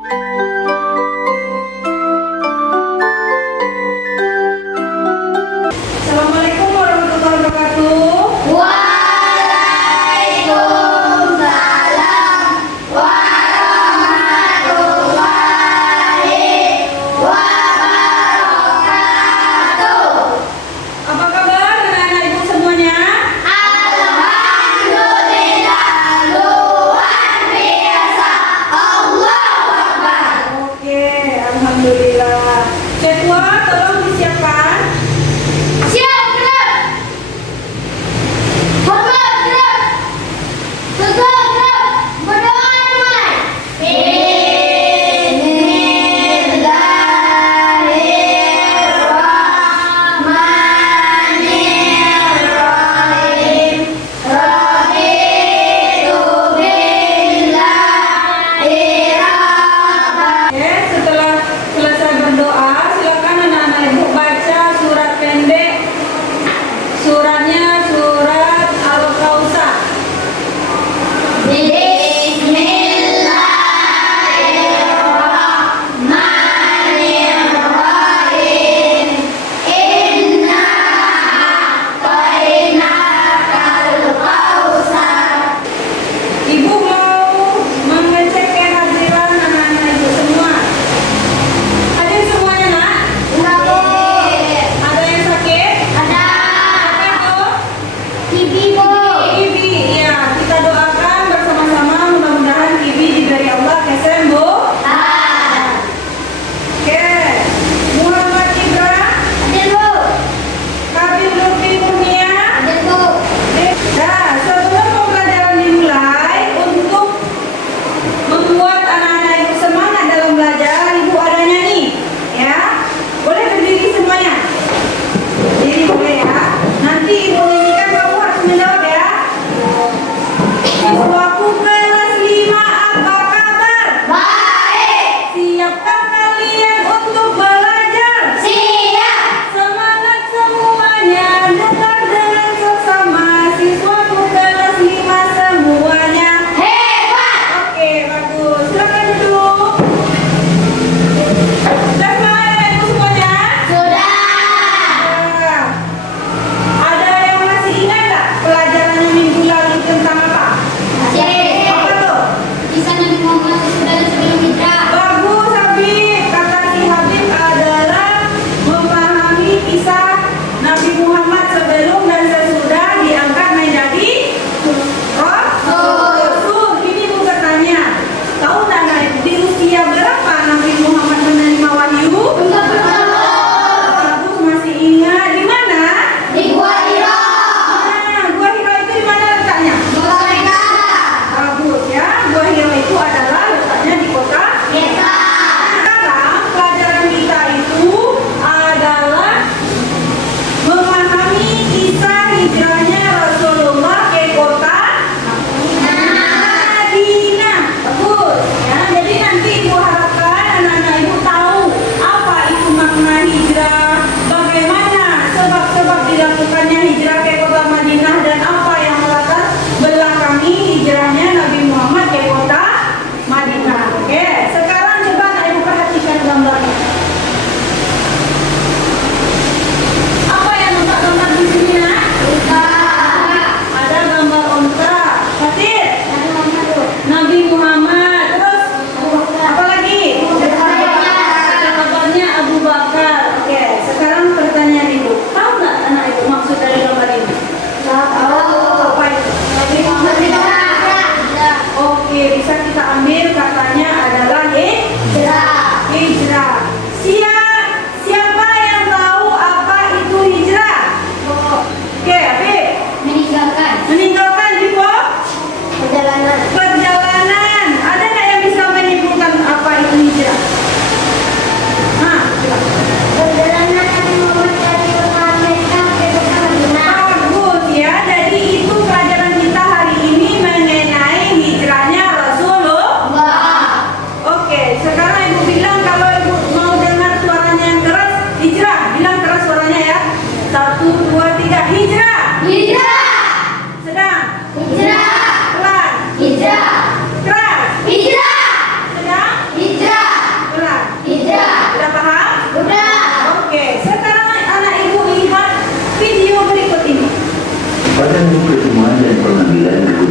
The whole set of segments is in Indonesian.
Assalamualaikum warahmatullahi wabarakatuh. Waalaikumsalam warahmatullahi wabarakatuh. Apa kabar anak-anak ibu semuanya? Alhamdulillah luar biasa. Allahu Akbar.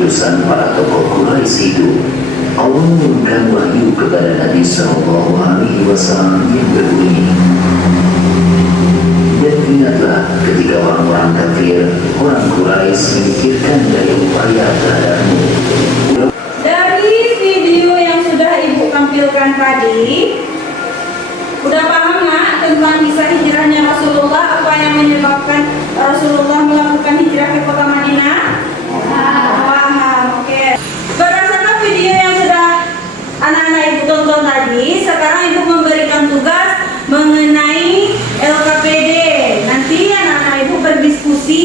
utusan para tokoh Quraisy itu, Allah menurunkan wahyu kepada Nabi Sallallahu Alaihi Wasallam yang berbunyi, dan ingatlah ketika orang-orang kafir, orang Quraisy memikirkan daya upaya terhadapmu. Dari video yang sudah Ibu tampilkan tadi, udah paham nggak tentang kisah hijrahnya Rasulullah? Apa yang menyebabkan Rasulullah melakukan hijrah ke kota Madinah? Paham, oke. Berdasarkan video yang sudah anak-anak Ibu tonton tadi, sekarang Ibu memberikan tugas mengenai LKPD. Nanti anak-anak Ibu berdiskusi,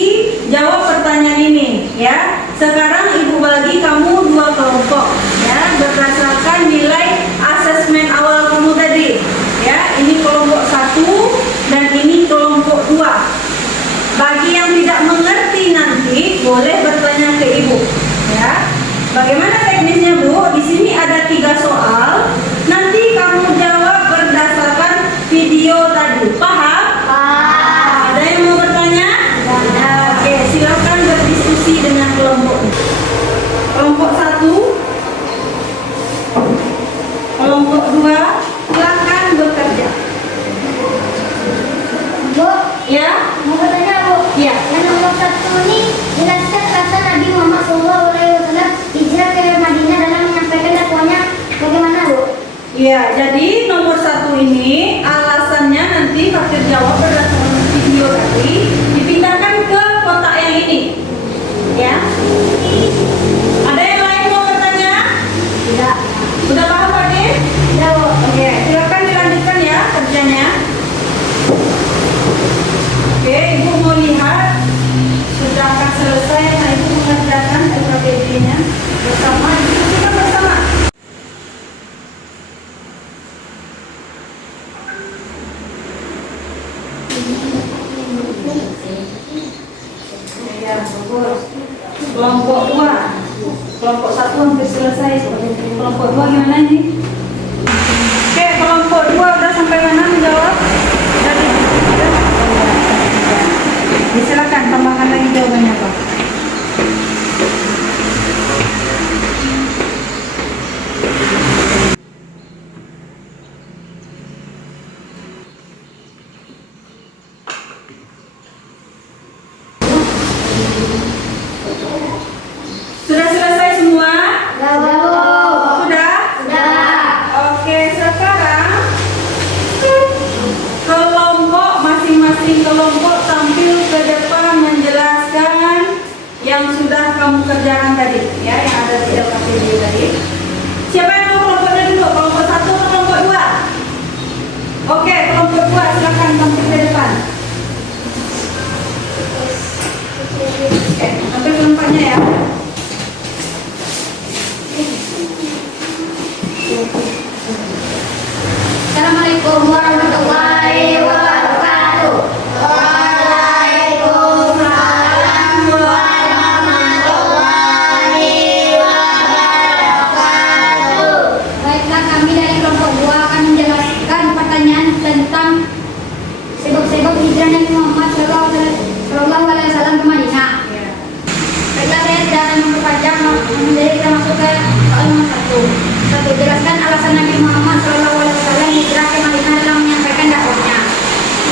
jawab pertanyaan ini, ya. Sekarang Ibu bagi kamu dua kelompok, ya, berdasarkan nilai asesmen awal kamu tadi, ya. Ini kelompok 1 dan ini kelompok 2. Bagi yang tidak mengerti nanti boleh bertanya ke Ibu, ya. Bagaimana teknisnya, Bu? Di sini ada 3 soal. Nanti kamu jawab berdasarkan video tadi. Paham? Ada yang mau bertanya? Oke, silakan berdiskusi dengan kelompok. Kelompok 1, kelompok 2, silakan bekerja. Bu, Ya? mau bertanya Bu? Ya. Yang nomor 1 ini jelaskan alasan Nabi Muhammad SAW hijrah ke Madinah dalam menyampaikan dakwahnya bagaimana Bu? Ya, jadi nomor 1 ini alasannya nanti fakir jawab berdasarkan video tadi dipindahkan ke kotak yang ini, ya. Ada yang lain mau bertanya? Tidak. Sudah paham Fakir? Tidak Bu. Oke, silakan dilanjutkan ya kerjanya. Oke, Ibu mau lihat sudah akan selesai. Nah, Ibu mengerjakan LKPD-nya bersama. Diskusikan bersama. Ya, bagus. Kelompok 2. Kelompok 1 hampir selesai. Kelompok 2 gimana ini? Oke, kelompok 2 udah sampai mana menjawab? Tadi. Ya, silakan tambahkan lagi jawabannya, Pak. Sudah selesai semua? Tidak Bu. Sudah? Sudah. Oke, sekarang kelompok masing-masing kelompok tampil ke depan menjelaskan yang sudah kamu kerjakan tadi, ya, yang ada di LKPD tadi. Siapa yang mau kelompoknya dulu? Kelompok 1 atau kelompok 2? Oke, kelompok 2 silakan tampil ke depan. Oke, tampil kelompoknya ya. Assalamualaikum warahmatullahi wabarakatuh. Waalaikumsalam warahmatullahi wabarakatuh. Baiklah, kami dari kelompok 2 akan menjelaskan pertanyaan tentang sebab-sebab hijrah Nabi Muhammad Sallallahu Alaihi Wasallam ke Madinah. Baiklah, saya tidak akan memperpanjang, jadi kita masuk ke soal nomor 1. Jelaskan alasan Nabi Muhammad SAW hijrah ke Madinah dalam menyampaikan dakwahnya.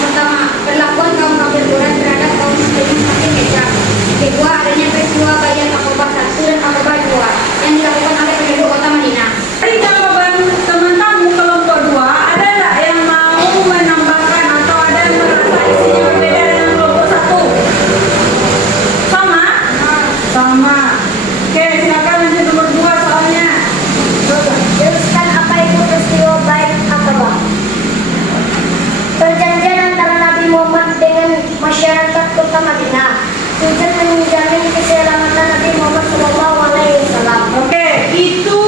Pertama, perlakuan kaum kafir Quraisy terhadap kaum muslimin semakin kejam. Kedua, adanya peristiwa Baiat Aqabah 1 dan Aqabah 2 yang dilakukan oleh penduduk kota Madinah. Dari jawaban teman-teman kelompok 2, ada nggak yang mau menambahkan atau ada yang merasa isinya berbeda dengan kelompok 1? Sama? Sama. Oke, silakan lanjut nomor 2 soalnya. Jelaskan apa itu peristiwa Baiat Aqabah. Perjanjian antara Nabi Muhammad dengan masyarakat kota Madinah. Tujuan menjamin keselamatan Nabi Muhammad SAW. Oke, itu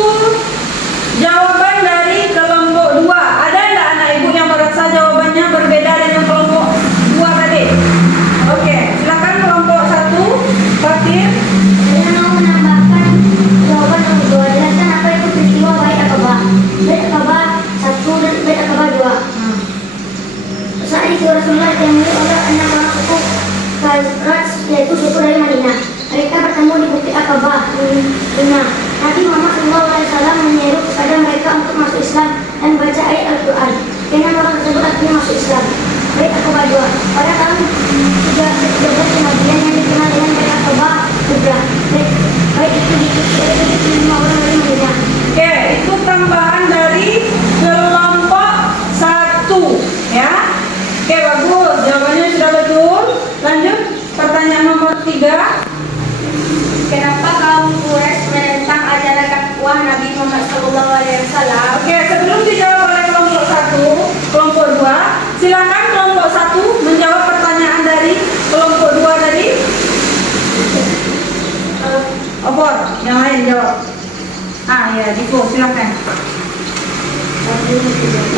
jawaban dari kelompok 2. Ada nggak anak ibu yang merasa jawabannya berbeda dengan kelompok 2 tadi? Oke, silakan kelompok 1, Fakir. Saya mau menambahkan jawaban nomor 2. Jelaskan apa itu peristiwa Baiat Aqabah. Baiat Aqabah 1 dan Baiat Aqabah 2. Saat itu Rasulullah ditemui oleh 6 orang suku Khazraj, yaitu suku dari Madinah. Mereka bertemu di Bukit Aqabah. Benar. Nabi Muhammad SAW menyeru kepada mereka untuk masuk Islam dan baca ayat Al-Quran. Dengan orang tersebut akhirnya masuk Islam. Bait Aqabah 2. Pada tahun 13 Hijriah yang dikenal dengan Bait Aqabah Kubra. Bait itu diikuti oleh 75 orang dari Madinah. Oke, itu tambahan dari kelompok 1 ya. Oke, bagus. Jawabannya sudah betul. Lanjut pertanyaan nomor 3. Kenapa kaum Quraisy menentang ajaran dakwah Nabi Muhammad SAW? Oke, sebelum dijawab oleh kelompok 1, kelompok 2, silakan kelompok 1 menjawab pertanyaan dari kelompok 2 tadi. Opor, yang lain jawab. Ya, Diko, silakan.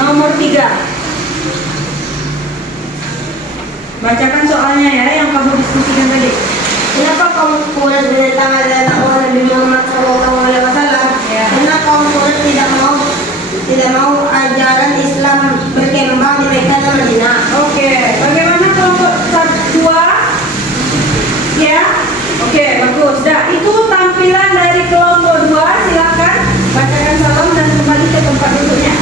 Nomor 3. Bacakan soalnya ya yang kamu diskusikan tadi. Kenapa kaum Quraisy menentang ajaran dakwah Nabi Muhammad SAW? Ya. Karena kaum Quraisy tidak mau ajaran Islam berkembang di Mekah dan Madinah. Oke, bagaimana kelompok 2? Ya, oke, bagus. Nah, itu tampilan dari kelompok 2. Silakan bacakan salam dan kembali ke tempat duduknya.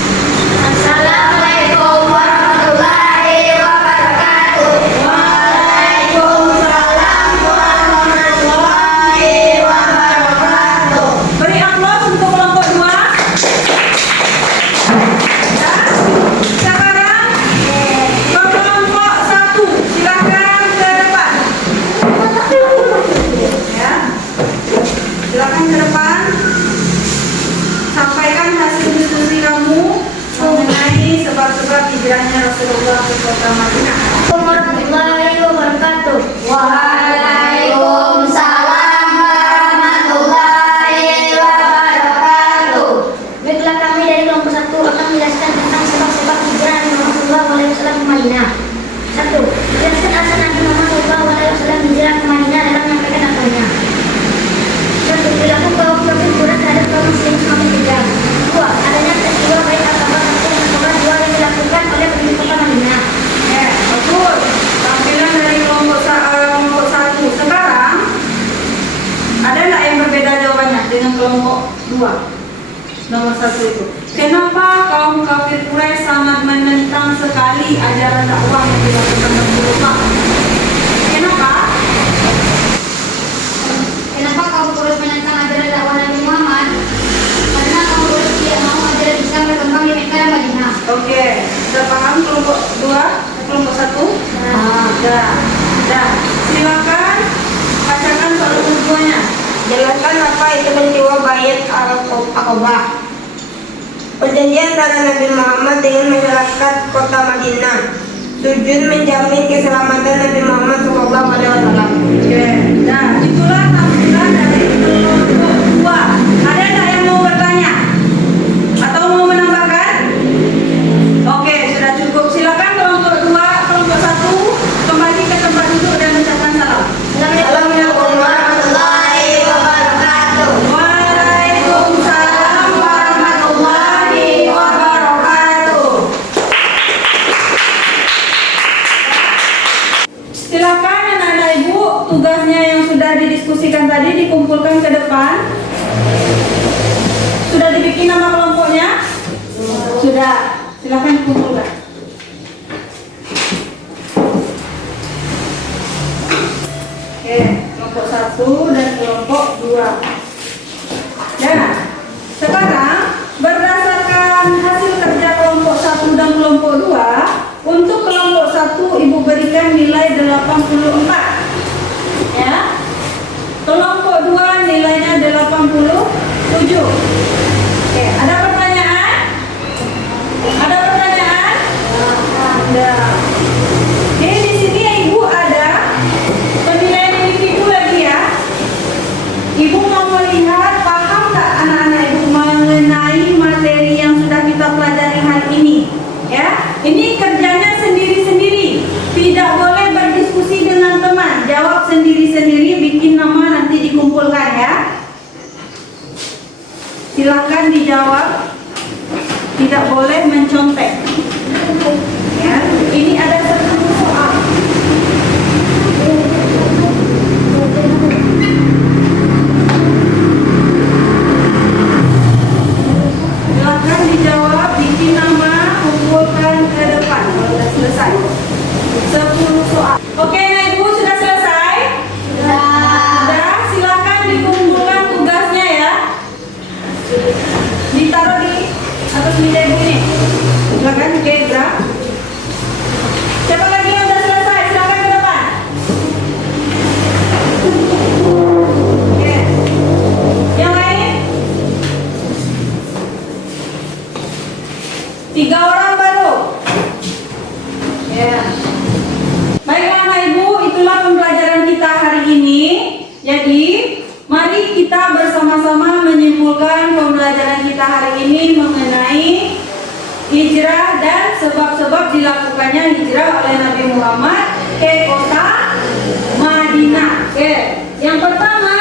Assalamualaikum warahmatullahi wabarakatuh. Waalaikumsalam warahmatullahi wabarakatuh. Beri aplaus untuk kelompok 2. Ya. Sekarang kelompok 1, silakan ke depan. Ya. Silakan ke depan. Sampaikan hasil diskusi kamu mengenai sebab-sebab hijrahnya Rasulullah ke kota Madinah. Warahmatullahi wabarakatuh. Waalaikumsalam warahmatullahi wabarakatuh. Baiklah, kami dari kelompok 1 akan menjelaskan tentang sebab-sebab hijrah Nabi Muhammad SAW ke Madinah. 1. Jelaskan asal Nabi Muhammad SAW hijrah ke Madinah dalam menyampaikan akalnya. 1. Perilaku kaum kafir Quraisy terhadap kaum muslim semakin kejam. 2. Adanya peristiwa Bait Aqabah 1 dan Aqabah 2 yang dilakukan oleh penduduk kota Madinah. Betul. Tampilan dari kelompok 1. Sekarang ada nggak yang berbeda jawabannya dengan kelompok 2? Nomor 1 itu. Kenapa kaum kafir Quraisy sangat menentang sekali ajaran dakwah yang dilakukan Rasulullah? Kenapa? Kenapa kaum Quraisy menentang ajaran dakwah Nabi Muhammad? Karena kaum Quraisy tidak mau ajaran Islam berkembang di Mekah dan Madinah. Oke, sudah paham kelompok 2, kelompok 1? Sudah. Dah. Silakan bacakan soal keduanya. Jelaskan apa itu peristiwa Bait Aqabah. Perjanjian antara Nabi Muhammad dengan masyarakat kota Madinah. Tujuan menjamin keselamatan Nabi Muhammad SAW. Oke. Nah, itulah tampilan dari kelompok 2. Ada nggak yang mau bertanya? Atau mau menambahkan? Oke, sudah cukup. Silakan kelompok 2, kelompok 1 kembali ke tempat duduk dan ucapkan salam. Assalamualaikum warahmatullahi wabarakatuh. Waalaikumsalam warahmatullahi wabarakatuh. Silakan anak-anak ibu, tugasnya yang sudah didiskusikan tadi dikumpulkan ke depan. Sudah dibikin nama kelompoknya? Sudah. Silakan dikumpulkan. Oke, kelompok 1 dan kelompok 2. Nah, sekarang berdasarkan hasil kerja kelompok 1 dan kelompok 2, untuk kelompok 1 ibu berikan nilai 84. Ya. Kelompok 2 nilainya 87. Oke, ada pertanyaan? Ada pertanyaan? Ada. Oke, di sini ibu ada penilaian individu lagi ya. Ibu mau melihat paham nggak anak-anak ibu mengenai materi yang sudah kita pelajari hari ini? Ya, ini kerjanya sendiri-sendiri. Tidak boleh berdiskusi dengan teman. Jawab sendiri-sendiri, bikin nama nanti dikumpulkan ya. Silakan dijawab. Tidak boleh mencontek. Ya, ini ada 10 soal. Silakan Gedra. Siapa lagi yang sudah selesai? Silakan ke depan. Oke. Yang lain? 3 orang baru. Ya. Baiklah anak ibu, itulah pembelajaran kita hari ini. Jadi, mari kita bersama-sama menyimpulkan pembelajaran kita hari ini mengenai hijrah dan sebab-sebab dilakukannya hijrah oleh Nabi Muhammad ke kota Madinah. Oke. Yang pertama,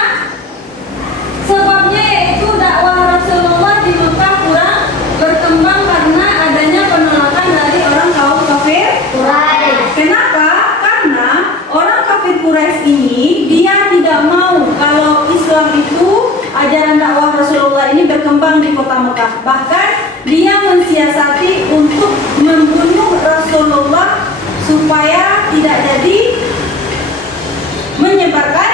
sebabnya yaitu dakwah Rasulullah di Mekah kurang berkembang karena adanya penolakan dari orang kaum kafir Quraisy. Kenapa? Karena orang kafir Quraisy ini dia tidak mau kalau Islam itu ajaran dakwah Rasulullah ini berkembang di kota Mekah. Bahkan dia mensiasati untuk membunuh Rasulullah supaya tidak jadi menyebarkan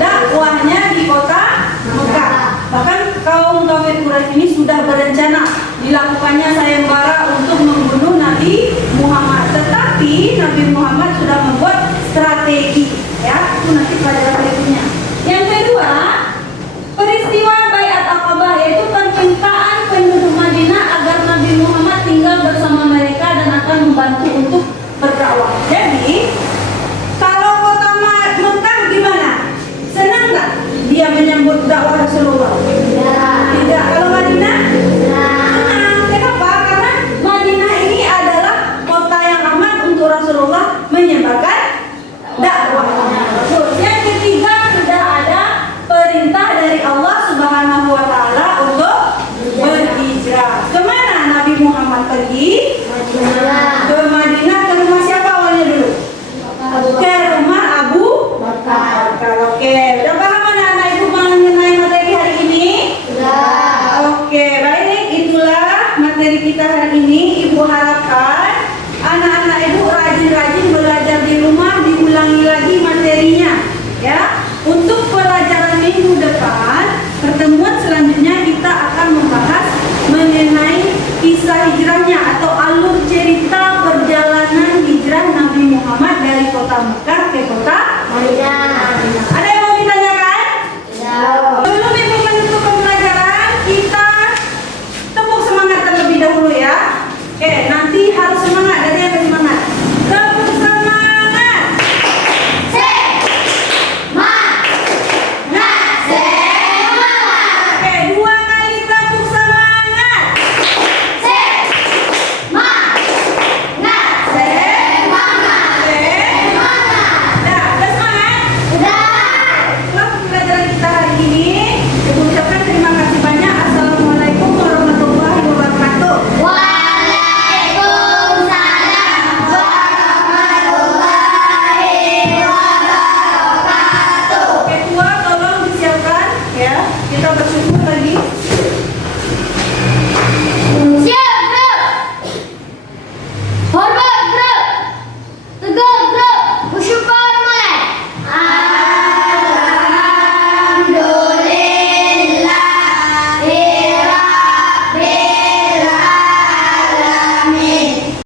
dakwahnya di kota Mekah. Bahkan kaum kafir Quraisy ini sudah berencana dilakukannya sayembara untuk membunuh Nabi Muhammad. Tetapi Nabi Muhammad sudah membuat strategi, ya, itu nanti pelajaran berikutnya. Yang kedua, peristiwa Baiat Aqabah, yaitu permintaan penduduk Madinah agar Nabi Muhammad tinggal bersama mereka dan akan membantu untuk berdakwah. Jadi, kalau kota Mekah gimana? Senang nggak dia menyambut dakwah Rasulullah? Tidak. Kalau Madinah? Senang. Kenapa? Karena Madinah ini adalah kota yang aman untuk Rasulullah menyebarkan dakwahnya. Yang ketiga, sudah ada perintah dari Allah Subhanahu wa Ta'ala untuk berhijrah. Kemana Nabi Muhammad pergi? Ke Madinah. Ke rumah siapa awalnya dulu? Ke rumah Abu Bakar. Oke, udah paham anak-anak ibu mengenai materi hari ini? Oke, baik, itulah materi kita hari ini. Ibu harapkan anak-anak ibu rajin-rajin belajar di rumah, diulangi lagi materinya, ya. Untuk pelajaran minggu depan, pertemuan selanjutnya kita akan membahas mengenai kisah hijrahnya atau alur cerita perjalanan hijrah Nabi Muhammad dari kota Mekah ke kota Madinah. Ada